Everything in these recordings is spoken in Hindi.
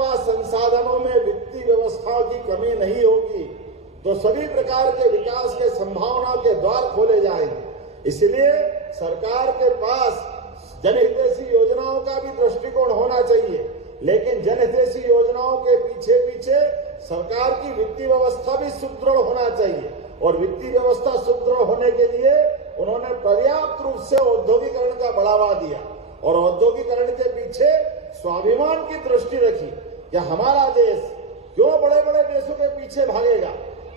पास संसाधनों में वित्तीय व्यवस्थाओं की कमी नहीं होगी तो सभी प्रकार के विकास के संभावनाओं के द्वार खोले जाएंगे। इसलिए सरकार के पास जनहितैषी योजनाओं का भी दृष्टिकोण होना चाहिए, लेकिन जनहितैषी योजनाओं के पीछे पीछे सरकार की वित्तीय व्यवस्था भी सुदृढ़ होना चाहिए। और वित्तीय व्यवस्था सुदृढ़ होने के लिए उन्होंने पर्याप्त रूप से औद्योगिकरण का बढ़ावा दिया और औद्योगिकरण के पीछे स्वाभिमान की दृष्टि रखी कि हमारा देश क्यों बड़े बड़े देशों के पीछे भागेगा।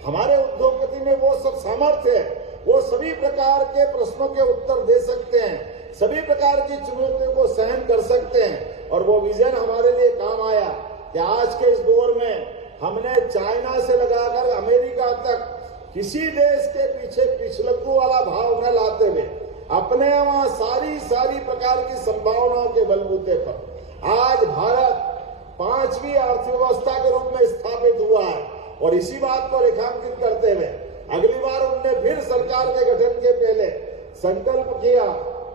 हमारे उद्योगपति में वो सब सामर्थ्य है, वो सभी प्रकार के प्रश्नों के उत्तर दे सकते हैं, सभी प्रकार की चुनौतियों को सहन कर सकते हैं। और वो विजन हमारे लिए काम आया कि आज के इस दौर में हमने चाइना से लगाकर अमेरिका तक किसी देश के पीछे पिछलक्कू वाला भाव न लाते हुए अपने वहां सारी प्रकार की संभावनाओं के बलबूते पर आज भारत 5वीं अर्थव्यवस्था के रूप में स्थापित हुआ है। और इसी बात को रेखांकित करते हुए अगली बार उनने फिर सरकार के गठन के पहले संकल्प किया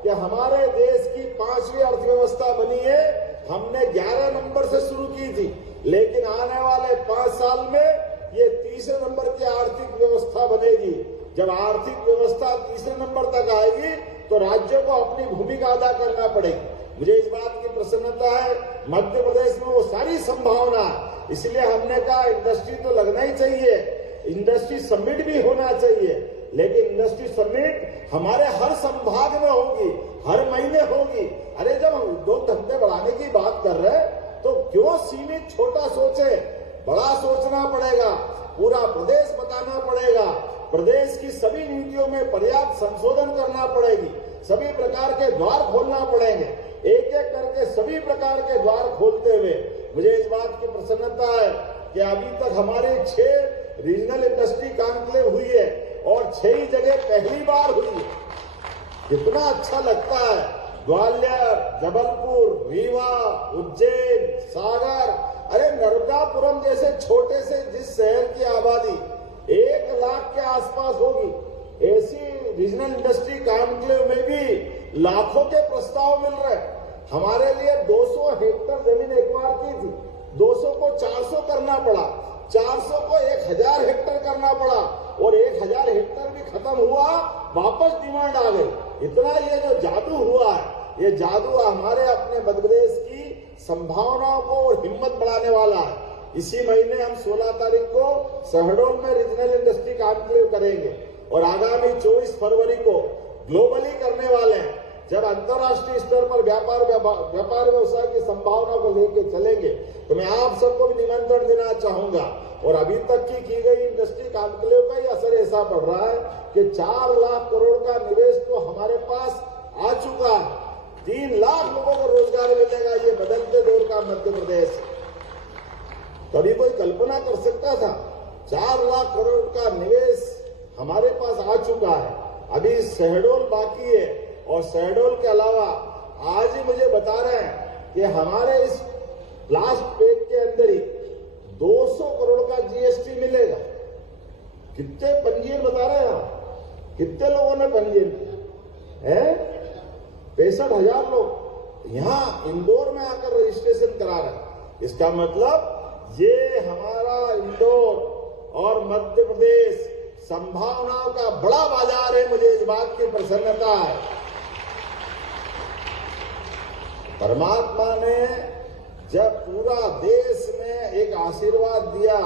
कि हमारे देश की 5वीं अर्थव्यवस्था बनी है। हमने 11 नंबर से शुरू की थी, लेकिन आने वाले 5 साल में ये 3 नंबर की आर्थिक व्यवस्था बनेगी। जब आर्थिक व्यवस्था 3 नंबर तक आएगी तो राज्यों को अपनी भूमिका अदा करना पड़ेगी। मुझे इस बात की प्रसन्नता है, मध्य प्रदेश में वो सारी संभावना, इसलिए हमने कहा इंडस्ट्री तो लगना ही चाहिए, इंडस्ट्री समिट भी होना चाहिए, लेकिन इंडस्ट्री समिट हमारे हर संभाग में होगी, हर महीने होगी। अरे जब हम उद्योग धंधे बढ़ाने की बात कर रहे हैं तो क्यों सीमित छोटा सोचे, बड़ा सोचना पड़ेगा, पूरा प्रदेश बताना पड़ेगा, प्रदेश की सभी नीतियों में पर्याप्त संशोधन करना पड़ेगी, सभी प्रकार के द्वार खोलना पड़ेंगे। एक एक करके सभी प्रकार के द्वार खोलते हुए मुझे इस बात की प्रसन्नता है कि अभी तक हमारी 6 रीजनल इंडस्ट्री कॉन्क्लेव हुई है और 6 ही जगह पहली बार हुई है। कितना अच्छा लगता है। ग्वालियर, जबलपुर, रीवा, उज्जैन, सागर, अरे नर्मदापुरम जैसे छोटे से जिस शहर की आबादी 1 लाख के आसपास होगी, ऐसी रीजनल इंडस्ट्री कॉन्क्लेव में भी लाखों के प्रस्ताव मिल रहे हैं। हमारे लिए 200 हेक्टर जमीन एक बार की थी, 200 को 400 करना पड़ा, 400 को 1000 हेक्टर करना पड़ा और 1000 हेक्टर भी खत्म हुआ, वापस डिमांड आ गई। इतना ये जो जादू हुआ है, ये जादू हमारे अपने मध्य प्रदेश की संभावनाओं को और हिम्मत बढ़ाने वाला है। इसी महीने हम 16 तारीख को शहडोल में रीजनल इंडस्ट्री कॉन्क्लेव करेंगे और आगामी 24 फरवरी को ग्लोबली करने वाले हैं। जब अंतर्राष्ट्रीय स्तर पर व्यापार व्यवसाय की संभावना को लेकर चलेंगे तो मैं आप सबको भी निमंत्रण देना चाहूंगा। और अभी तक की गई इंडस्ट्री कॉन्क्लेव का ही असर ऐसा पड़ रहा है कि 4 लाख करोड़ का निवेश तो हमारे पास आ चुका है, 3 लाख लोगों को रोजगार मिलेगा। ये बदलते दौर का मध्य प्रदेश, कभी कोई कल्पना कर सकता था? 4 लाख करोड़ का निवेश हमारे पास आ चुका है। अभी शहडोल बाकी है और शहडोल के अलावा आज ही मुझे बता रहे हैं कि हमारे इस लास्ट पेज के अंदर ही 200 करोड़ का जीएसटी मिलेगा। कितने पंजीयन बता रहे हैं आप? कितने लोगों ने पंजीयन किया है? 65,000 लोग यहाँ इंदौर में आकर रजिस्ट्रेशन करा रहे हैं। इसका मतलब ये हमारा इंदौर और मध्य प्रदेश संभावनाओं का बड़ा बाजार है। मुझे इस बात की प्रसन्नता है। परमात्मा ने जब पूरा देश में एक आशीर्वाद दिया